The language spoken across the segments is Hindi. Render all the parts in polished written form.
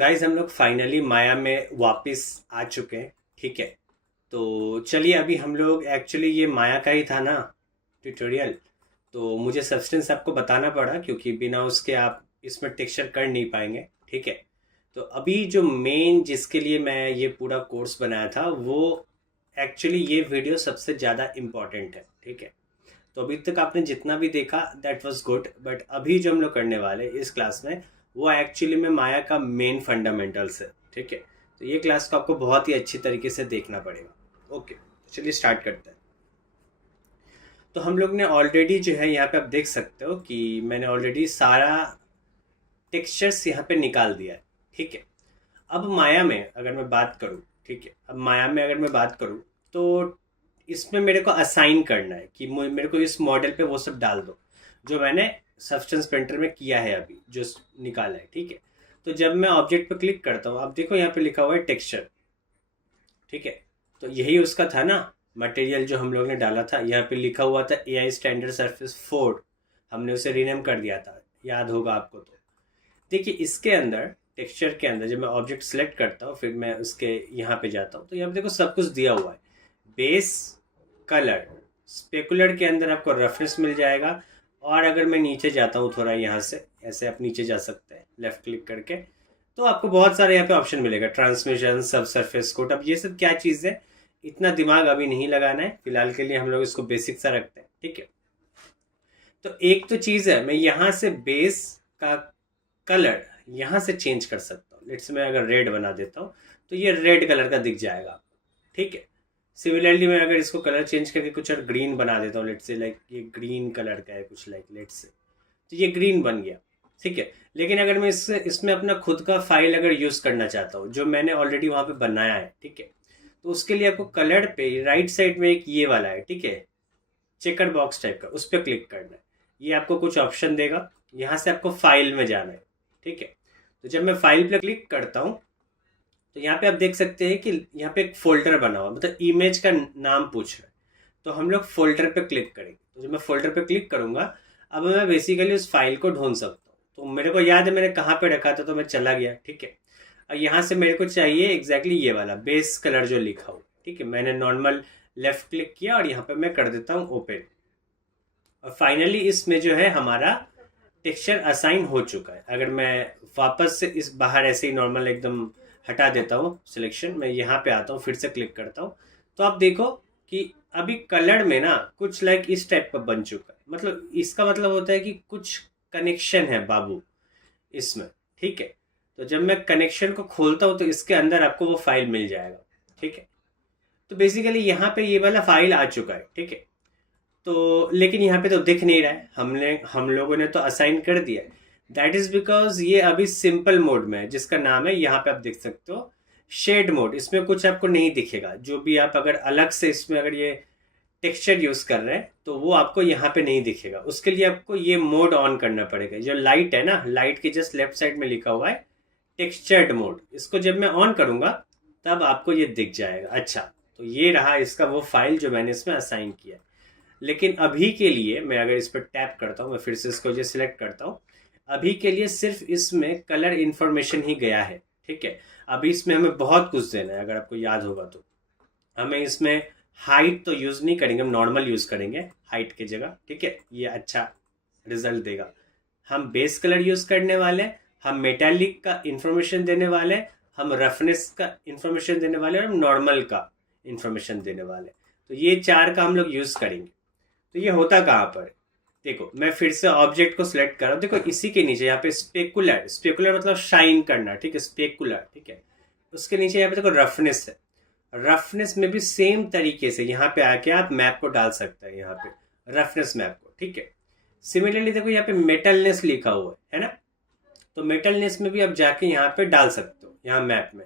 गाइज हम लोग फाइनली माया में वापस आ चुके हैं। ठीक है, तो चलिए अभी हम लोग एक्चुअली ये माया का ही था ना ट्यूटोरियल। तो मुझे सब्सटेंस आपको बताना पड़ा क्योंकि बिना उसके आप इसमें टेक्सचर कर नहीं पाएंगे। ठीक है, तो अभी जो मेन जिसके लिए मैं ये पूरा कोर्स बनाया था वो एक्चुअली ये वीडियो सबसे ज़्यादा इम्पॉर्टेंट है। ठीक है, तो अभी तक आपने जितना भी देखा दैट वाज गुड, बट अभी जो हम लोग करने वाले इस क्लास में वो एक्चुअली में माया का मेन फंडामेंटल्स है। ठीक है, तो ये क्लास को आपको बहुत ही अच्छी तरीके से देखना पड़ेगा। ओके, चलिए स्टार्ट करते हैं। तो हम लोग ने ऑलरेडी जो है यहाँ पे आप देख सकते हो कि मैंने ऑलरेडी सारा टेक्सचर्स यहाँ पे निकाल दिया है। ठीक है, अब माया में अगर मैं बात करूँ, ठीक है, अब माया में अगर मैं बात करूँ तो इसमें मेरे को असाइन करना है कि मेरे को इस मॉडल पे वो सब डाल दो जो मैंने सब्सटेंस पेंटर में किया है, अभी जो निकाला है। ठीक है, तो जब मैं ऑब्जेक्ट पे क्लिक करता हूँ, आप देखो यहाँ पे लिखा हुआ है टेक्सचर। ठीक है, तो यही उसका था ना मटेरियल जो हम लोग ने डाला था। यहाँ पे लिखा हुआ था AI स्टैंडर्ड सरफेस 4, हमने उसे रीनेम कर दिया था, याद होगा आपको। तो देखिए इसके अंदर टेक्सचर के अंदर जब मैं ऑब्जेक्ट सेलेक्ट करता हूँ फिर मैं उसके यहाँ पे जाता हूँ तो यहाँ पे देखो सब कुछ दिया हुआ है। बेस, कलर, स्पेकुलर के अंदर आपको रफनेस मिल जाएगा। और अगर मैं नीचे जाता हूँ थोड़ा यहाँ से, ऐसे आप नीचे जा सकते हैं लेफ्ट क्लिक करके, तो आपको बहुत सारे यहाँ पे ऑप्शन मिलेगा। ट्रांसमिशन, सब सरफेस कोट, अब ये सब क्या चीज़ है इतना दिमाग अभी नहीं लगाना है, फिलहाल के लिए हम लोग इसको बेसिक सा रखते हैं। ठीक है, तो एक तो चीज़ है मैं यहाँ से बेस का कलर यहाँ से चेंज कर सकता हूँ। लेट्स मैं अगर रेड बना देता हूँ तो ये रेड कलर का दिख जाएगा। ठीक है, सिमिलरली मैं अगर इसको कलर चेंज करके कुछ और ग्रीन बना देता हूँ, लेट्स से लाइक ये ग्रीन कलर का है कुछ, लाइक लेट्स से, तो ये ग्रीन बन गया। ठीक है, लेकिन अगर मैं इसमें अपना खुद का फाइल अगर यूज़ करना चाहता हूँ जो मैंने ऑलरेडी वहाँ पे बनाया है, ठीक है, तो उसके लिए आपको कलर पे राइट साइड में एक ये वाला है, ठीक है, चेकर बॉक्स टाइप का, उस पर क्लिक करना है। ये आपको कुछ ऑप्शन देगा, यहाँ से आपको फाइल में जाना है। ठीक है, तो जब मैं फाइल पे क्लिक करता हूँ तो यहाँ पे आप देख सकते हैं कि यहाँ पे एक फोल्डर बना हुआ, मतलब इमेज का नाम पूछ रहा है। तो हम लोग फोल्डर पे क्लिक करेंगे। तो जब मैं फोल्डर पे क्लिक करूँगा अब मैं बेसिकली उस फाइल को ढूंढ सकता हूँ। तो मेरे को याद है मैंने कहाँ पे रखा था, तो मैं चला गया। ठीक है, और यहाँ से मेरे को चाहिए एग्जैक्टली ये वाला बेस कलर जो लिखा हुआ। ठीक है, मैंने नॉर्मल लेफ्ट क्लिक किया और यहाँ पे मैं कर देता हूँ ओपन। और फाइनली इसमें जो है हमारा टेक्सचर असाइन हो चुका है। अगर मैं वापस से इस बाहर ऐसे ही नॉर्मल एकदम हटा देता हूँ सिलेक्शन, मैं यहाँ पे आता हूँ फिर से क्लिक करता हूँ, तो आप देखो कि अभी कलर में ना कुछ लाइक इस टाइप का बन चुका है। मतलब इसका मतलब होता है कि कुछ कनेक्शन है बाबू इसमें। ठीक है, तो जब मैं कनेक्शन को खोलता हूँ तो इसके अंदर आपको वो फाइल मिल जाएगा। ठीक है, तो बेसिकली यहाँ पे ये वाला फाइल आ चुका है। ठीक है, तो लेकिन यहाँ पे तो दिख नहीं रहा है, हम लोगों ने तो असाइन कर दिया है। दैट इज बिकॉज ये अभी सिंपल मोड में है जिसका नाम है, यहाँ पे आप देख सकते हो, शेड मोड। इसमें कुछ आपको नहीं दिखेगा। जो भी आप अगर अलग से इसमें अगर ये टेक्सचर यूज कर रहे हैं तो वो आपको यहाँ पे नहीं दिखेगा। उसके लिए आपको ये मोड ऑन करना पड़ेगा। जो लाइट है ना, लाइट के जस्ट लेफ्ट साइड में लिखा हुआ है टेक्सचर्ड मोड, इसको जब मैं ऑन करूंगा तब आपको ये दिख जाएगा। अच्छा, तो ये रहा इसका वो फाइल जो मैंने इसमें असाइन किया है। लेकिन अभी के लिए मैं अगर इस पर टैप करता हूँ, मैं फिर से इसको जो सिलेक्ट करता हूँ, अभी के लिए सिर्फ इसमें कलर इन्फॉर्मेशन ही गया है। ठीक है, अभी इसमें हमें बहुत कुछ देना है। अगर आपको याद होगा तो हमें इसमें हाइट तो यूज़ नहीं करेंगे, हम नॉर्मल यूज़ करेंगे हाइट की जगह। ठीक है, ये अच्छा रिजल्ट देगा। हम बेस कलर यूज़ करने वाले हैं, हम मेटालिक का इंफॉर्मेशन देने वाले हैं, हम रफनेस का इंफॉर्मेशन देने वाले हैं और हम नॉर्मल का इंफॉर्मेशन देने वाले हैं। तो ये चार का हम लोग यूज़ करेंगे। तो ये होता कहाँ पर, देखो मैं फिर से ऑब्जेक्ट को सिलेक्ट कर रहा हूँ। देखो इसी के नीचे यहाँ पे स्पेकुलर, स्पेकुलर मतलब शाइन करना। ठीक है, स्पेकुलर। ठीक है, उसके नीचे यहाँ पे देखो रफनेस है। रफनेस में भी सेम तरीके से यहाँ पे आके आप मैप को डाल सकते हैं, यहाँ पे रफनेस मैप को। ठीक है, सिमिलरली देखो यहाँ पे मेटलनेस लिखा हुआ है ना, तो मेटलनेस में भी आप जाके यहाँ पे डाल सकते हो, यहाँ मैप में।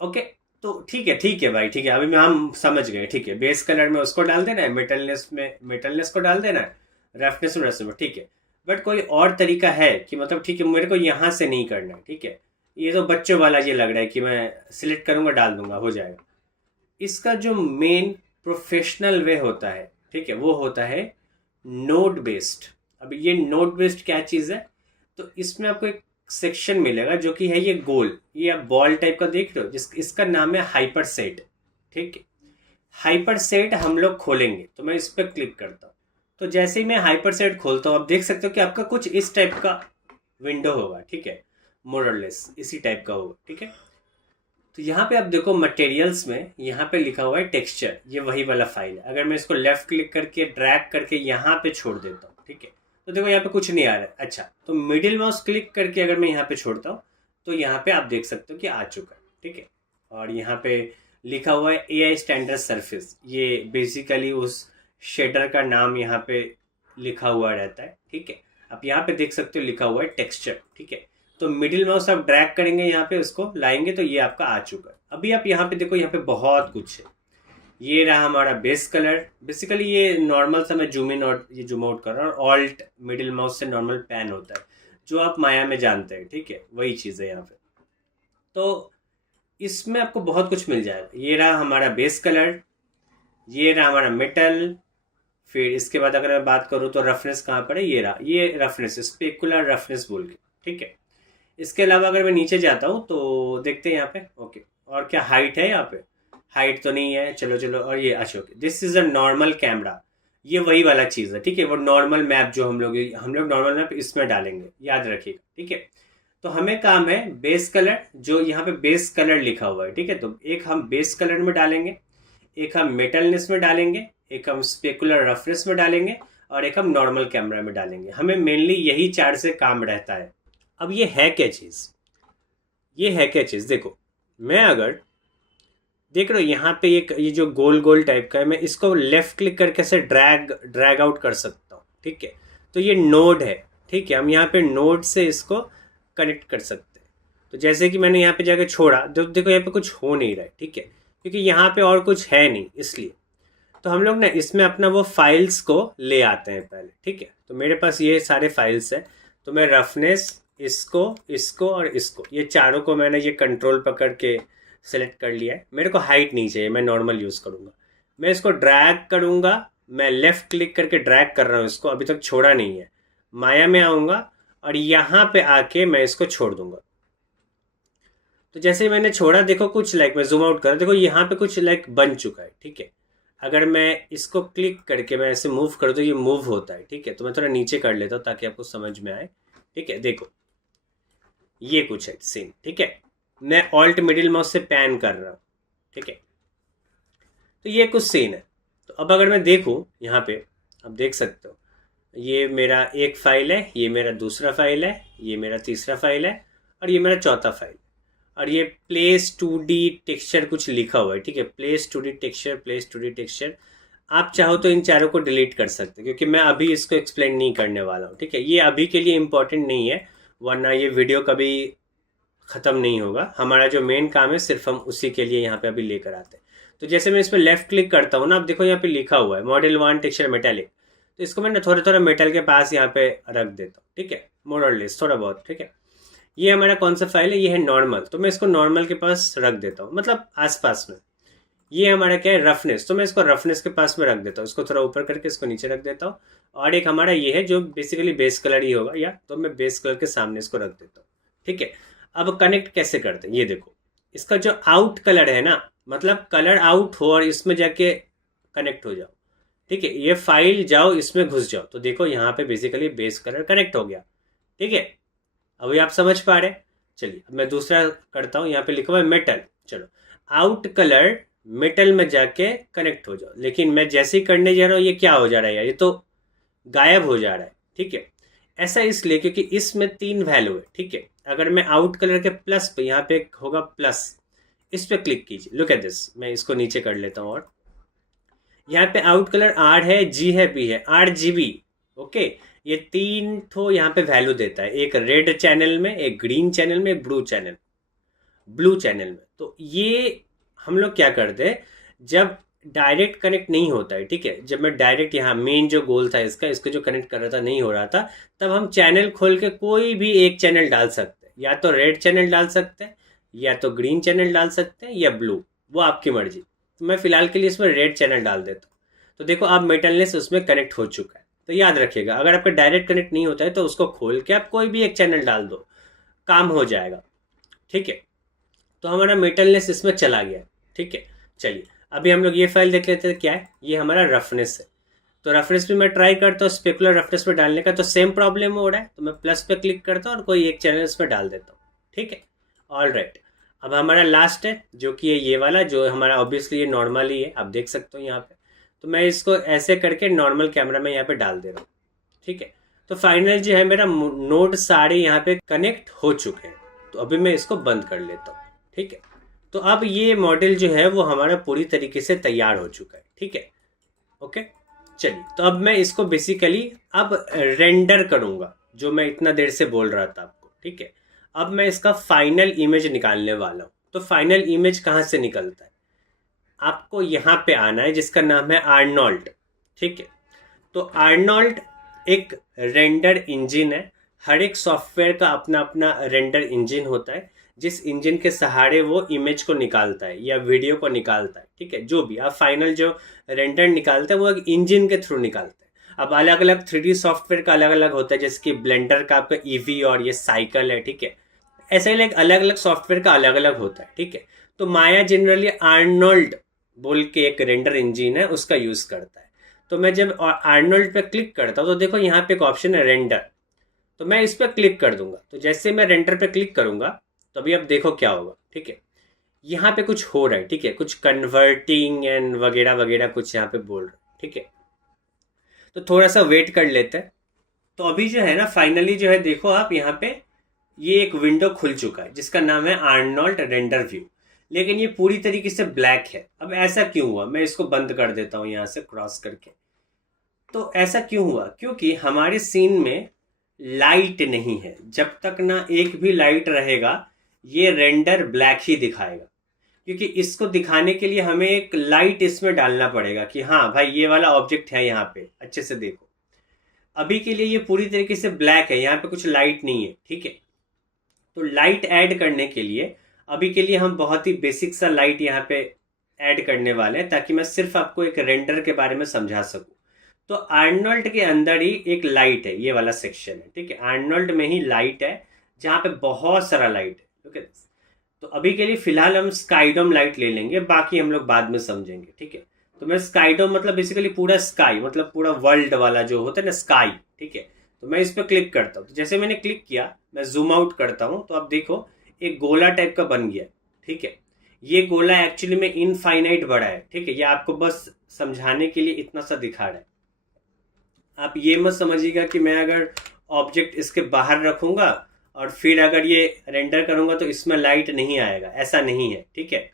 ओके, तो ठीक है भाई, ठीक है, अभी मैं हम समझ गए। ठीक है, बेस कलर में उसको डाल देना है, मेटलनेस में मेटलनेस को डाल देना है, रफनेस में रफनेस में। ठीक है, बट कोई और तरीका है कि मतलब, ठीक है, मेरे को यहाँ से नहीं करना है। ठीक है, ये तो बच्चों वाला ये लग रहा है कि मैं सिलेक्ट करूँगा डाल दूंगा हो जाएगा। इसका जो मेन प्रोफेशनल वे होता है, ठीक है, वो होता है नोड बेस्ड। अब ये नोड बेस्ड क्या चीज़ है, तो इसमें आपको एक सेक्शन मिलेगा जो कि है ये गोल, ये आप बॉल टाइप का देख रहे हो, इसका नाम है हाइपर सेट। ठीक है, हाइपर सेट हम लोग खोलेंगे, तो मैं इस पर क्लिक करता हूँ। तो जैसे ही मैं हाइपर सेट खोलता हूँ, आप देख सकते हो कि आपका कुछ इस टाइप का विंडो होगा। ठीक है, मोरलेस इसी टाइप का होगा। ठीक है, तो यहाँ पे आप देखो मटेरियल्स में यहाँ पे लिखा हुआ है टेक्सचर, ये वही वाला फाइल है। अगर मैं इसको लेफ्ट क्लिक करके ड्रैग करके यहाँ पे छोड़ देता हूँ, ठीक है, तो देखो यहाँ पे कुछ नहीं आ रहा है। अच्छा, तो मिडिल माउस क्लिक करके अगर मैं यहाँ पे छोड़ता हूँ तो यहाँ पे आप देख सकते हो कि आ चुका है। ठीक है, और यहाँ पे लिखा हुआ है AI स्टैंडर्ड सरफेस, ये बेसिकली उस शेडर का नाम यहाँ पे लिखा हुआ रहता है। ठीक है, आप यहाँ पे देख सकते हो लिखा हुआ है टेक्सचर। ठीक है, तो मिडिल माउस आप ड्रैग करेंगे, यहाँ पे उसको लाएंगे तो ये आपका आ चुका है। अभी आप यहाँ पे देखो, यहाँ पे बहुत कुछ है। ये रहा हमारा बेस कलर। बेसिकली ये नॉर्मल सा मैं जूम इन और ये जूम आउट कर रहा हूँ, और ऑल्ट मिडिल माउस से नॉर्मल पैन होता है, जो आप माया में जानते हैं। ठीक है, वही चीज़ है यहाँ पे। तो इसमें आपको बहुत कुछ मिल जाएगा। ये रहा हमारा बेस कलर, ये रहा हमारा मेटल। फिर इसके बाद अगर मैं बात करूँ तो रफनेस कहाँ पर है, ये रहा, ये रफनेस, स्पेकुलर रफनेस बोल के। ठीक है, इसके अलावा अगर मैं नीचे जाता हूँ तो देखते हैं यहाँ पे। ओके, और क्या हाइट है यहाँ पे? हाइट तो नहीं है, चलो चलो। और ये अच्छा, okay, this is a normal camera, ये वही वाला चीज़ है। ठीक है, वो नॉर्मल मैप जो हम लोग नॉर्मल मैप इसमें डालेंगे, याद रखिएगा। ठीक है, तो हमें काम है बेस कलर, जो यहाँ पे बेस कलर लिखा हुआ है। ठीक है, तो एक हम बेस कलर में डालेंगे, एक हम मेटलनेस में डालेंगे, एक हम स्पेकुलर रफनेस में डालेंगे, और एक हम नॉर्मल कैमरा में डालेंगे। हमें मेनली यही 4 से काम रहता है। अब ये है क्या चीज़, ये है क्या चीज़? देखो, मैं अगर देख रहे हो यहाँ पे एक ये जो गोल गोल टाइप का है, मैं इसको लेफ्ट क्लिक करके से ड्रैग आउट कर सकता हूँ। ठीक है, तो ये नोड है। ठीक है, हम यहाँ पे नोड से इसको कनेक्ट कर सकते हैं। तो जैसे कि मैंने यहाँ पे जाकर छोड़ा, देखो यहाँ पे कुछ हो नहीं रहा है। ठीक है, क्योंकि यहाँ पे और कुछ है नहीं, इसलिए तो हम लोग ना इसमें अपना वो फाइल्स को ले आते हैं पहले। ठीक है, तो मेरे पास ये सारे फाइल्स हैं, तो मैं रफनेस, इसको इसको और इसको, ये चारों को मैंने ये कंट्रोल पकड़ के सेलेक्ट कर लिया है। मेरे को हाइट नहीं चाहिए, मैं नॉर्मल यूज़ करूँगा। मैं इसको ड्रैग करूँगा, मैं लेफ़्ट क्लिक करके ड्रैग कर रहा हूँ इसको, अभी तक छोड़ा नहीं है। माया में आऊँगा और यहाँ पे आके मैं इसको छोड़ दूँगा। तो जैसे ही मैंने छोड़ा, देखो कुछ मैं जूम आउट कर, देखो यहाँ पे कुछ बन चुका है। ठीक है, अगर मैं इसको क्लिक करके मैं ऐसे मूव कर दूँ, ये मूव होता है। ठीक है, तो मैं थोड़ा नीचे कर लेता हूँ ताकि आपको समझ में आए। ठीक है, देखो ये कुछ है सीन। ठीक है, मैं ऑल्ट मिडिल माउस से पैन कर रहा हूँ। ठीक है, तो ये कुछ सीन है। तो अब अगर मैं देखूँ यहाँ पे, आप देख सकते हो ये मेरा एक फाइल है, ये मेरा दूसरा फाइल है, ये मेरा तीसरा फाइल है, और ये मेरा चौथा फाइल। और ये प्लेस 2D टेक्सचर कुछ लिखा हुआ है। ठीक है, place 2D texture, place 2D texture. आप चाहो तो इन चारों को डिलीट कर सकते हैं, क्योंकि मैं अभी इसको एक्सप्लेन नहीं करने वाला हूँ। ठीक है, ये अभी के लिए इम्पोर्टेंट नहीं है, वरना ये वीडियो कभी ख़त्म नहीं होगा। हमारा जो मेन काम है सिर्फ हम उसी के लिए यहाँ पे अभी लेकर आते हैं। तो जैसे मैं इस पर लेफ्ट क्लिक करता हूँ ना, अब देखो यहाँ पे लिखा हुआ है मॉडल 1 टेक्सचर मेटालिक। तो इसको मैं ना थोड़ा थोड़ा मेटल के पास यहाँ पे रख देता हूँ। ठीक है, मोर और लेस थोड़ा बहुत। ठीक है, ये हमारा कौन सा फाइल है, ये है नॉर्मल, तो मैं इसको नॉर्मल के पास रख देता हूँ, मतलब आसपास में। ये हमारा क्या है, रफनेस, तो मैं इसको रफनेस के पास में रख देता हूँ, इसको थोड़ा ऊपर करके इसको नीचे रख देता हूँ। और एक हमारा ये है जो बेसिकली बेस कलर ही होगा, या तो मैं बेस कलर के सामने इसको रख देता हूँ। ठीक है, अब कनेक्ट कैसे करते हैं, ये देखो, इसका जो आउट कलर है ना, मतलब कलर आउट हो और इसमें जाके कनेक्ट हो जाओ। ठीक है, ये फाइल जाओ, इसमें घुस जाओ, तो देखो यहाँ पे बेसिकली बेस कलर कनेक्ट हो गया। ठीक है, अभी आप समझ पा रहे। चलिए अब मैं दूसरा करता हूँ, यहाँ पे लिखा हुआ है मेटल। चलो, आउट कलर मेटल में जाके कनेक्ट हो जाओ। लेकिन मैं जैसे ही करने जा रहा हूँ, ये क्या हो जा रहा है यार, ये तो गायब हो जा रहा है। ठीक है, ऐसा इसलिए क्योंकि इसमें 3 वैल्यू है। ठीक है, अगर मैं आउट कलर के प्लस पे, यहाँ पे होगा प्लस, इस पे क्लिक कीजिए। लुक एट दिस, मैं इसको नीचे कर लेता हूँ, और यहाँ पे आउट कलर R है, G है, B है, RGB। ओके, ये 3 तो यहाँ पे वैल्यू देता है, एक रेड चैनल में, एक ग्रीन चैनल में, एक ब्लू चैनल में। तो ये हम लोग क्या करते हैं, जब डायरेक्ट कनेक्ट नहीं होता है, ठीक है, जब मैं डायरेक्ट यहाँ मेन जो गोल था इसका जो कनेक्ट कर रहा था नहीं हो रहा था, तब हम चैनल खोल के कोई भी एक चैनल डाल सकते हैं। या तो रेड चैनल डाल सकते हैं, या तो ग्रीन चैनल डाल सकते हैं, या ब्लू, वो आपकी मर्जी। तो मैं फिलहाल के लिए इसमें रेड चैनल डाल देता हूँ। तो देखो अब मेटलनेस उसमें कनेक्ट हो चुका है। तो याद रखिएगा, अगर आपका डायरेक्ट कनेक्ट नहीं होता है तो उसको खोल के आप कोई भी एक चैनल डाल दो। काम हो जाएगा। ठीक है, तो हमारा मेटलनेस इसमें चला गया। ठीक है, चलिए अभी हम लोग ये फाइल देख लेते हैं क्या है। ये हमारा रफनेस है, तो रफनेस भी मैं ट्राई करता हूँ स्पेकुलर रफनेस पे डालने का, तो सेम प्रॉब्लम हो रहा है, तो मैं प्लस पे क्लिक करता हूँ और कोई एक चैनल इस पर डाल देता हूँ। ठीक है, ऑल राइट। अब हमारा लास्ट है जो कि ये वाला, जो हमारा ऑब्वियसली ये नॉर्मल ही है, आप देख सकते हो यहाँ पे। तो मैं इसको ऐसे करके नॉर्मल कैमरा में यहाँ पे डाल दे रहा हूँ। ठीक है, तो फाइनल जो है मेरा नोड सारे यहाँ पे कनेक्ट हो चुके हैं। तो अभी मैं इसको बंद कर लेता हूँ। ठीक है, तो अब ये मॉडल जो है वो हमारा पूरी तरीके से तैयार हो चुका है। ठीक है, ओके, चलिए तो अब मैं इसको बेसिकली अब रेंडर करूंगा, जो मैं इतना देर से बोल रहा था आपको। ठीक है, अब मैं इसका फाइनल इमेज निकालने वाला हूँ। तो फाइनल इमेज कहाँ से निकलता है, आपको यहाँ पे आना है जिसका नाम है आर्नोल्ड। ठीक है, तो आर्नोल्ड एक रेंडर इंजन है। हर एक सॉफ्टवेयर का अपना अपना रेंडर इंजन होता है, जिस इंजन के सहारे वो इमेज को निकालता है या वीडियो को निकालता है। ठीक है, जो भी आप फाइनल जो रेंडर निकालते हैं वो एक इंजन के थ्रू निकालते हैं। अब अलग अलग 3D सॉफ्टवेयर का अलग अलग होता है, जैसे कि ब्लेंडर का आपका ईवी और ये साइकिल है। ठीक है, ऐसे ही अलग अलग सॉफ्टवेयर का अलग अलग होता है। ठीक है, तो माया जनरली आर्नोल्ड बोल के एक रेंडर इंजन है, उसका यूज करता है। तो मैं जब आर्नोल्ड पे क्लिक करता हूँ तो देखो यहाँ पे एक ऑप्शन है रेंडर, तो मैं इस पर क्लिक कर दूंगा। तो जैसे मैं रेंडर पे क्लिक करूंगा तो अभी आप देखो क्या होगा। ठीक है, यहाँ पे कुछ हो रहा है। ठीक है, कुछ कन्वर्टिंग एंड वगैरह वगैरह कुछ यहाँ पे बोल रहा है। ठीक है, तो थोड़ा सा वेट कर लेते हैं। तो अभी जो है ना फाइनली जो है देखो आप यहाँ पे ये एक विंडो खुल चुका है जिसका नाम है आर्नोल्ड रेंडर व्यू, लेकिन ये पूरी तरीके से ब्लैक है। अब ऐसा क्यों हुआ, मैं इसको बंद कर देता हूँ यहाँ से क्रॉस करके। तो ऐसा क्यों हुआ, क्योंकि हमारे सीन में लाइट नहीं है। जब तक ना एक भी लाइट रहेगा ये रेंडर ब्लैक ही दिखाएगा, क्योंकि इसको दिखाने के लिए हमें एक लाइट इसमें डालना पड़ेगा कि हाँ भाई ये वाला ऑब्जेक्ट है यहाँ पे, अच्छे से देखो। अभी के लिए ये पूरी तरीके से ब्लैक है, यहाँ पे कुछ लाइट नहीं है। ठीक है, तो लाइट ऐड करने के लिए अभी के लिए हम बहुत ही बेसिक सा लाइट यहाँ पे ऐड करने वाले हैं, ताकि मैं सिर्फ आपको एक रेंडर के बारे में समझा सकूं। तो आर्नोल्ड के अंदर ही एक लाइट है, ये वाला सेक्शन है। ठीक है, आर्नोल्ड में ही लाइट है जहाँ पे बहुत सारा लाइट है। ओके, तो अभी के लिए फिलहाल हम स्काईडोम लाइट ले लेंगे, बाकी हम लोग बाद में समझेंगे। ठीक है, तो मैं स्काईडोम मतलब बेसिकली पूरा स्काई, मतलब पूरा वर्ल्ड वाला जो होता है ना स्काई। ठीक है, तो मैं इस पर क्लिक करता हूँ। तो जैसे मैंने क्लिक किया, मैं जूम आउट करता हूँ, तो आप देखो एक गोला टाइप का बन गया। ठीक है, ये गोला एक्चुअली में इनफाइनाइट बड़ा है। ठीक है, ये आपको बस समझाने के लिए इतना सा दिखा रहा है। आप ये मत समझिएगा कि मैं अगर ऑब्जेक्ट इसके बाहर रखूंगा और फिर अगर ये रेंडर करूंगा तो इसमें लाइट नहीं आएगा, ऐसा नहीं है। ठीक है,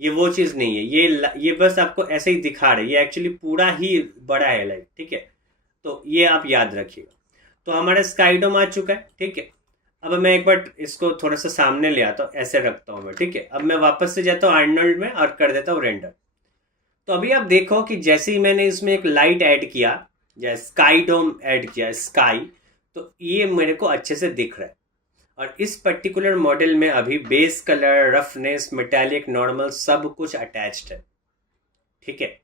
ये वो चीज़ नहीं है। ये बस आपको ऐसे ही दिखा रहा है, ये एक्चुअली पूरा ही बड़ा है लाइट। ठीक है, तो ये आप याद रखिएगा। तो हमारा स्काईडोम आ चुका है। ठीक है, अब मैं एक बार इसको थोड़ा सा सामने ले आता हूँ, ऐसे रखता हूँ मैं। ठीक है, अब मैं वापस से जाता हूँ आर्नोल्ड में और कर देता हूँ रेंडर। तो अभी आप देखो कि जैसे ही मैंने इसमें एक लाइट ऐड किया या स्काईडोम ऐड किया, स्काई, तो ये मेरे को अच्छे से दिख रहा है। और इस पर्टिकुलर मॉडल में अभी base colour, roughness, metallic, normal सब कुछ अटैच्ड है। ठीक है,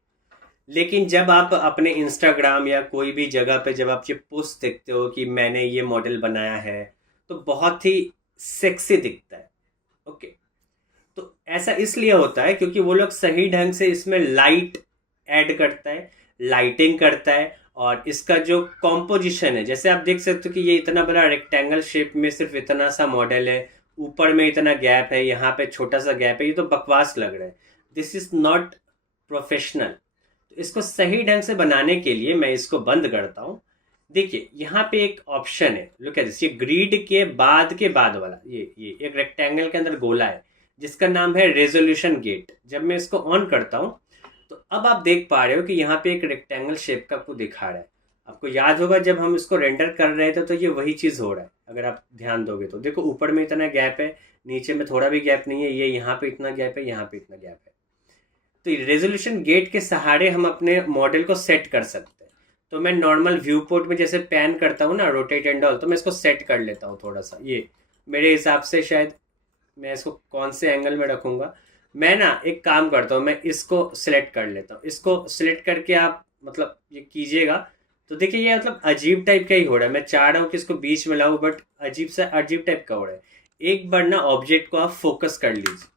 लेकिन जब आप अपने इंस्टाग्राम या कोई भी जगह पे जब आप ये पोस्ट देखते हो कि मैंने ये मॉडल बनाया है, तो बहुत ही सेक्सी दिखता है। ओके, तो ऐसा इसलिए होता है क्योंकि वो लोग सही ढंग से इसमें लाइट ऐड करता है, लाइटिंग करता है, और इसका जो कॉम्पोजिशन है, जैसे आप देख सकते हो कि ये इतना बड़ा रेक्टेंगल शेप में सिर्फ इतना सा मॉडल है, ऊपर में इतना गैप है, यहाँ पे छोटा सा गैप है, ये तो बकवास लग रहा है। This is not professional. तो इसको सही ढंग से बनाने के लिए मैं इसको बंद करता हूँ। देखिए यहाँ पे एक ऑप्शन है, लुक एट दिस, ये ग्रिड के बाद वाला ये एक रेक्टेंगल के अंदर गोला है जिसका नाम है रेजोल्यूशन गेट। जब मैं इसको ऑन करता हूँ तो अब आप देख पा रहे हो कि यहाँ पे एक रेक्टेंगल शेप का आपको दिखा रहा है। आपको याद होगा जब हम इसको रेंडर कर रहे थे तो ये वही चीज़ हो रहा है। अगर आप ध्यान दोगे तो देखो ऊपर में इतना गैप है, नीचे में थोड़ा भी गैप नहीं है, ये यहाँ पे इतना गैप है, यहाँ पे इतना गैप है। तो रेजोल्यूशन गेट के सहारे हम अपने मॉडल को सेट कर सकते हैं। तो मैं नॉर्मल व्यू पोर्ट में जैसे पैन करता हूँ ना, रोटेट एंड ऑल, तो मैं इसको सेट कर लेता हूँ थोड़ा सा। ये मेरे हिसाब से शायद मैं इसको कौन से एंगल में रखूँगा, मैं ना एक काम करता हूँ, मैं इसको सिलेक्ट कर लेता हूँ। इसको सिलेक्ट करके आप मतलब ये कीजिएगा तो देखिए ये मतलब अजीब टाइप का ही हो रहा है। मैं चाह रहा हूँ कि इसको बीच में लाऊं, बट अजीब टाइप का हो रहा है। एक बार ना ऑब्जेक्ट को आप फोकस कर लीजिए।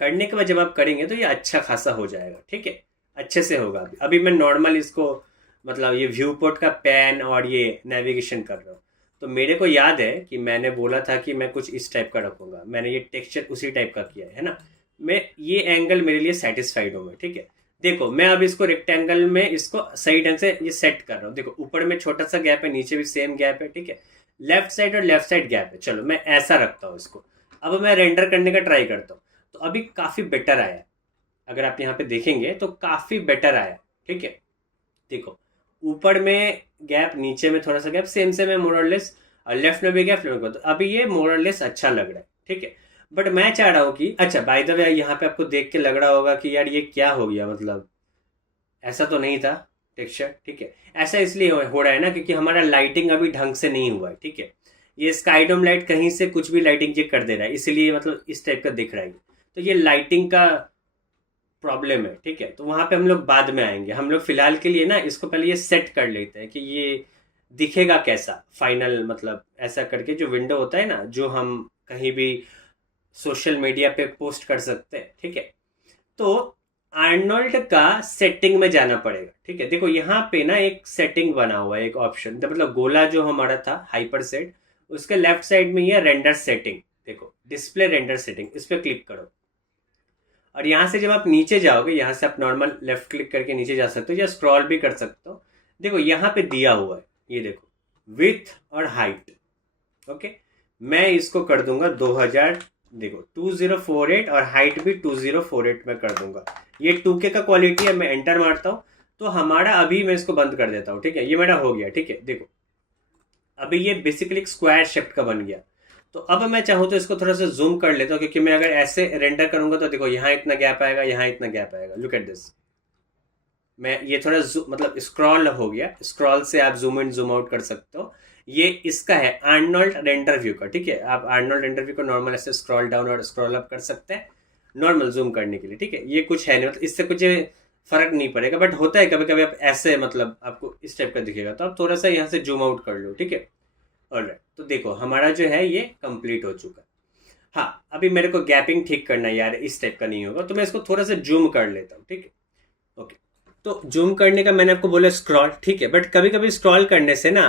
करने के बाद जब आप करेंगे तो ये अच्छा खासा हो जाएगा, ठीक है, अच्छे से होगा। अभी मैं नॉर्मल इसको मतलब ये व्यू पोर्ट का पैन और ये नेविगेशन कर रहा हूँ। तो मेरे को याद है कि मैंने बोला था कि मैं कुछ इस टाइप का रखूँगा, मैंने ये टेक्सचर उसी टाइप का किया है ना। मैं ये एंगल मेरे लिए सेटिस्फाइड हूँ मैं, ठीक है। देखो मैं अब इसको रेक्टेंगल में इसको सही ढंग से ये सेट कर रहा हूँ। देखो ऊपर में छोटा सा गैप है, नीचे भी सेम गैप है, ठीक है। लेफ्ट साइड और लेफ्ट साइड गैप है। चलो मैं ऐसा रखता हूँ इसको। अब मैं रेंडर करने का ट्राई करता हूँ। तो अभी काफ़ी बेटर आया, अगर आप यहाँ पे देखेंगे तो काफ़ी बेटर आया, ठीक है। देखो ऊपर में गैप, नीचे में थोड़ा सा गैप, सेम सेम है मोर और लेस, और लेफ्ट में भी गैप, लेफ्ट में। तो अभी ये मोर और लेस अच्छा लग रहा है, ठीक है। बट मैं चाह रहा हूँ कि अच्छा बाय द वे यहाँ पे आपको देख के लग रहा होगा कि यार ये क्या हो गया, मतलब ऐसा तो नहीं था टेक्सचर, ठीक है। ऐसा इसलिए हो रहा है ना क्योंकि हमारा लाइटिंग अभी ढंग से नहीं हुआ है, ठीक है। ये स्काईडोम लाइट कहीं से कुछ भी लाइटिंग ये कर दे रहा है, इसीलिए मतलब इस टाइप का दिख रहा है। तो ये लाइटिंग का प्रॉब्लम है, ठीक है। तो वहाँ पे हम लोग बाद में आएंगे। हम लोग फिलहाल के लिए ना इसको पहले ये सेट कर लेते हैं कि ये दिखेगा कैसा फाइनल, मतलब ऐसा करके जो विंडो होता है ना, जो हम कहीं भी सोशल मीडिया पे पोस्ट कर सकते हैं, ठीक है। तो आर्नोल्ड का सेटिंग में जाना पड़ेगा, ठीक है। देखो यहाँ पे ना एक सेटिंग बना हुआ है, एक ऑप्शन, मतलब गोला जो हमारा था हाइपर सेट, उसके लेफ्ट साइड में ये रेंडर सेटिंग, देखो डिस्प्ले रेंडर सेटिंग, इस पर क्लिक करो। और यहाँ से जब आप नीचे जाओगे, यहाँ से आप नॉर्मल लेफ्ट क्लिक करके नीचे जा सकते हो या स्क्रॉल भी कर सकते हो। देखो यहाँ पे दिया हुआ है, ये देखो विथ और हाइट, ओके। मैं इसको कर दूंगा 2000, देखो 2048, और हाइट भी 2048 में कर दूंगा। ये 2K का क्वालिटी है। मैं एंटर मारता हूँ तो हमारा, अभी मैं इसको बंद कर देता हूँ, ठीक है। ये मेरा हो गया, ठीक है। देखो अभी ये बेसिकली एक स्क्वायर शेप का बन गया। तो अब मैं चाहूँ तो इसको थोड़ा सा जूम कर लेता हूँ, क्योंकि मैं अगर ऐसे रेंडर करूंगा तो देखो यहाँ इतना गैप आएगा, यहाँ इतना गैप आएगा। Look at this. मैं ये थोड़ा मतलब स्क्रॉल हो गया, स्क्रॉल से आप जूम इन जूम आउट कर सकते हो। ये इसका है आर्नोल्ड रेंडर व्यू का, ठीक है। आप आर्नोल्ड रेंडर व्यू को नॉर्मल ऐसे स्क्रॉल डाउन और स्क्रॉल अप कर सकते हैं नॉर्मल जूम करने के लिए, ठीक है। ये कुछ है नहीं, मतलब इससे कुछ फर्क नहीं पड़ेगा। बट होता है कभी कभी आप ऐसे, मतलब आपको इस टाइप का दिखेगा, तो आप थोड़ा सा यहाँ से जूम आउट कर लो, ठीक है। ऑलराइट, तो देखो हमारा जो है ये कंप्लीट हो चुका है। हाँ अभी मेरे को गैपिंग ठीक करना है यार, इस टाइप का नहीं होगा, तो मैं इसको थोड़ा सा जूम कर लेता हूँ, ठीक है। ओके, तो जूम करने का मैंने आपको बोला स्क्रॉल, ठीक है। बट कभी कभी स्क्रॉल करने से ना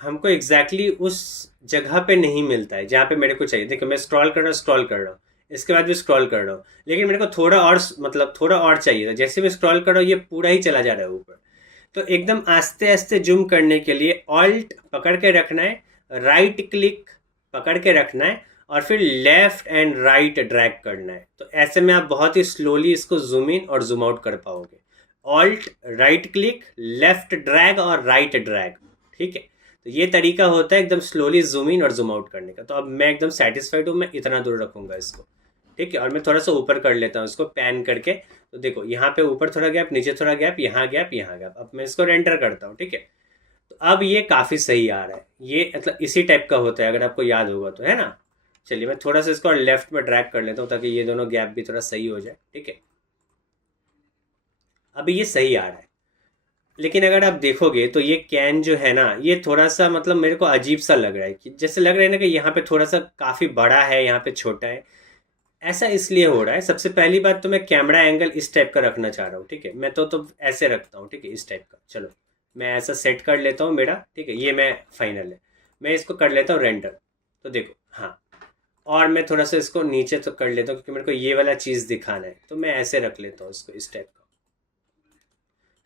हमको एग्जैक्टली उस जगह पे नहीं मिलता है जहाँ पे मेरे को चाहिए। देखो मैं स्क्रॉल कर रहा हूँ, इसके बाद भी स्क्रॉल कर रहा हूँ, लेकिन मेरे को थोड़ा और, मतलब थोड़ा और चाहिए था। जैसे मैं स्क्रॉल कर रहा हूँ ये पूरा ही चला जा रहा है ऊपर। तो एकदम आस्ते आस्ते जूम करने के लिए ऑल्ट पकड़ के रखना है, राइट क्लिक पकड़ के रखना है, और फिर लेफ्ट एंड राइट ड्रैग करना है। तो ऐसे में आप बहुत ही स्लोली इसको जूम इन और जूम आउट कर पाओगे। Alt, right click, left drag और राइट ड्रैग, ठीक है। तो ये तरीका होता है एकदम स्लोली जूम इन और जूम आउट करने का। तो अब मैं एकदम सेटिस्फाइड हूँ, मैं इतना दूर रखूंगा इसको, ठीक है। और मैं थोड़ा सा ऊपर कर लेता हूँ इसको पैन करके। तो देखो यहाँ पे ऊपर थोड़ा गैप, नीचे थोड़ा गैप, यहाँ गैप, यहाँ गैप। अब मैं इसको रेंडर करता हूँ, ठीक है। तो अब ये काफ़ी सही आ रहा है। ये मतलब इसी टाइप का होता है, अगर आपको याद होगा तो, है ना। चलिए मैं थोड़ा सा इसको लेफ्ट में ड्रैग कर लेता हूँ ताकि ये दोनों गैप भी थोड़ा सही हो जाए, ठीक है। अभी ये सही आ रहा है। लेकिन अगर आप देखोगे तो ये कैन जो है ना, ये थोड़ा सा मतलब मेरे को अजीब सा लग रहा है, कि जैसे लग रहा है ना कि यहाँ पे थोड़ा सा काफ़ी बड़ा है, यहाँ पे छोटा है। ऐसा इसलिए हो रहा है, सबसे पहली बात तो मैं कैमरा एंगल इस टाइप का रखना चाह रहा हूँ, ठीक है। मैं तो ऐसे रखता हूँ, ठीक है, इस टाइप का। चलो मैं ऐसा सेट कर लेता हूँ मेरा, ठीक है। ये मैं फाइनल है। मैं इसको कर लेता हूँ रेंडर। तो देखो हाँ, और मैं थोड़ा सा इसको नीचे तो कर लेता हूँ क्योंकि मेरे को ये वाला चीज़ दिखाना है। तो मैं ऐसे रख लेता हूँ इसको इस टाइप का।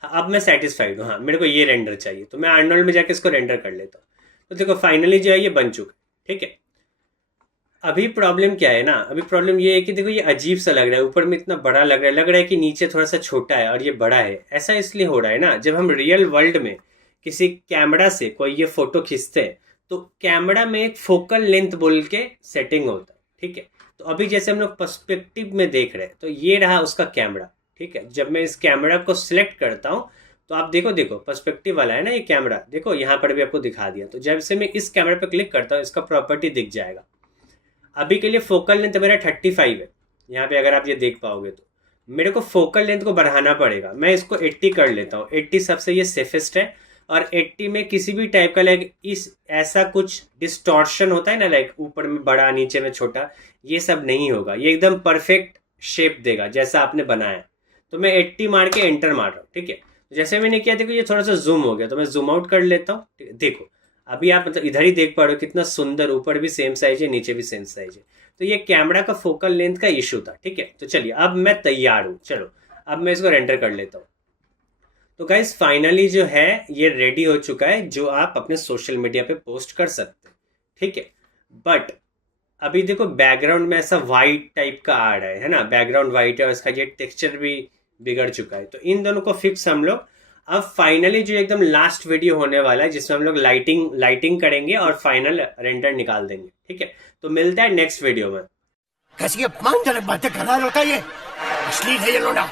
हाँ अब मैं सेटिस्फाइड हूँ, हाँ मेरे को ये रेंडर चाहिए, तो मैं आर्नोल्ड में जाके इसको रेंडर कर लेता हूँ। तो देखो फाइनली जो है ये बन चुका है, ठीक है। अभी प्रॉब्लम क्या है ना, अभी प्रॉब्लम ये है कि देखो ये अजीब सा लग रहा है, ऊपर में इतना बड़ा लग रहा है कि नीचे थोड़ा सा छोटा है और ये बड़ा है। ऐसा इसलिए हो रहा है ना, जब हम रियल वर्ल्ड में किसी कैमरा से कोई ये फोटो खींचते हैं तो कैमरा में एक फोकल लेंथ बोल के सेटिंग होता है, ठीक है। तो अभी जैसे हम लोग पर्सपेक्टिव में देख रहे हैं, तो ये रहा उसका कैमरा, ठीक है। जब मैं इस कैमरा को सिलेक्ट करता हूँ तो आप देखो पर्सपेक्टिव वाला है ना ये कैमरा, देखो यहाँ पर भी आपको दिखा दिया। तो जब से मैं इस कैमरा पर क्लिक करता हूँ इसका प्रॉपर्टी दिख जाएगा। अभी के लिए फोकल लेंथ मेरा 35 है यहाँ पे, अगर आप ये देख पाओगे तो। मेरे को फोकल लेंथ को बढ़ाना पड़ेगा, मैं इसको 80 कर लेता हूँ। 80 सबसे ये सेफेस्ट है। और 80 में किसी भी टाइप का लाइक इस ऐसा कुछ डिस्टॉर्शन होता है ना, लाइक ऊपर में बड़ा नीचे में छोटा, ये सब नहीं होगा। ये एकदम परफेक्ट शेप देगा जैसा आपने बनाया। तो मैं 80 मार के एंटर मार रहा हूँ, ठीक है। जैसे मैंने किया, देखो ये थोड़ा सा जूम हो गया, तो मैं जूम आउट कर लेता हूँ। देखो अभी आप मतलब इधर ही देख पा रहे हो कितना सुंदर, ऊपर भी सेम साइज है, नीचे भी सेम साइज है। तो ये कैमरा का फोकल लेंथ का इशू था, ठीक है। तो चलिए अब मैं तैयार हूँ, चलो अब मैं इसको रेंडर कर लेता हूँ। तो गाइस फाइनली जो है ये रेडी हो चुका है, जो आप अपने सोशल मीडिया पे पोस्ट कर सकते हैं, ठीक है। बट अभी देखो बैकग्राउंड में ऐसा वाइट टाइप का आ रहा है ना, बैकग्राउंड वाइट है और इसका ये टेक्सचर भी बिगड़ चुका है। तो इन दोनों को फिक्स हम लोग अब फाइनली जो एकदम लास्ट वीडियो होने वाला है, जिसमें हम लोग लाइटिंग करेंगे और फाइनल रेंडर निकाल देंगे, ठीक है। तो मिलता है नेक्स्ट वीडियो में। कैसी अपमानजनक बातें कर रहा होता है ये, अश्लील है ये लोड़ा।